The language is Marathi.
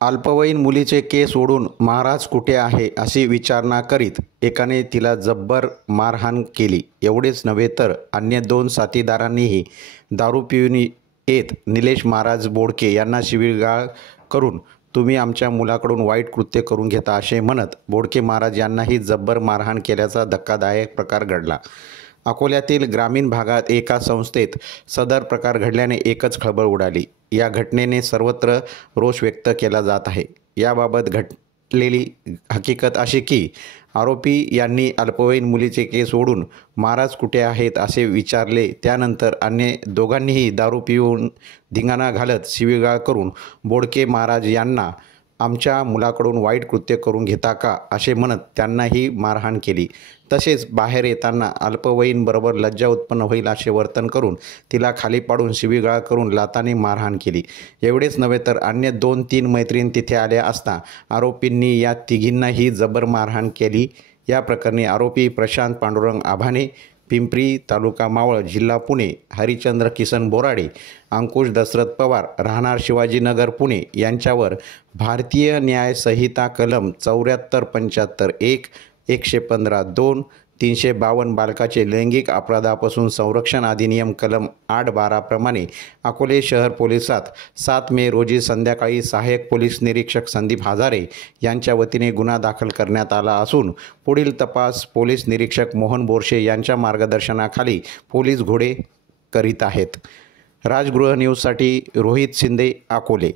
अल्पवयीन मुलीचे केस ओढून महाराज कुठे आहे अशी विचारणा करीत एकाने तिला जब्बर मारहाण केली. एवढेच नव्हे तर अन्य 2 साथीदारांनीही दारू पिऊन येत निलेश महाराज बोडके यांना शिवीगाळ करून तुम्ही आमच्या मुलाकडून वाईट कृत्य करून घेता असे म्हणत बोडके महाराज यांनाही जब्बर मारहाण केल्याचा धक्कादायक प्रकार घडला. अकोल्यातील ग्रामीण भागात एका संस्थेत सदर प्रकार घडल्याने एकच खळबळ उडाली. या घटनेने सर्वत्र रोष व्यक्त केला जात आहे. याबाबत घडलेली हकीकत अशी की आरोपी यांनी अल्पवयीन मुलीचे केस ओढून महाराज कुठे आहेत असे विचारले. त्यानंतर अन्य दोघांनीही दारू पिऊन धिंगाणा घालत शिवीगाळ करून बोडके महाराज यांना आमच्या मुलाकडून वाईट कृत्य करून घेता का असे म्हणत त्यांनाही मारहाण केली. तसेच बाहेर येताना अल्पवयीनबरोबर लज्जा उत्पन्न होईल असे वर्तन करून तिला खाली पाडून शिवीगाळ करून लाताने मारहाण केली. एवढेच नव्हे तर अन्य 2-3 मैत्रीण तिथे आल्या असता आरोपींनी या तिघींनाही जबर मारहाण केली. या प्रकरणी आरोपी प्रशांत पांडुरंग आभाने, पिंपरी, तालुका मावळ, जिल्हा पुणे, हरिचंद्र किसन बोराडे, अंकुश दशरथ पवार, राहणार शिवाजीनगर, पुणे यांच्यावर भारतीय न्याय संहिता कलम 74-75-1, 115-2, 352 बालकाचे लैंगिक अपराधापासून संरक्षण अधिनियम कलम 8-12 प्रमाणे अकोले शहर पोलिसात 7 मे रोजी संध्याकाळी सहाय्यक पोलीस निरीक्षक संदीप हजारे यांच्या वतीने गुन्हा दाखल करण्यात आला असून पुढील तपास पोलीस निरीक्षक मोहन बोरशे यांच्या मार्गदर्शनाखाली पोलीस घोडे करीत आहेत. राजगृह न्यूजसाठी रोहित शिंदे, अकोले.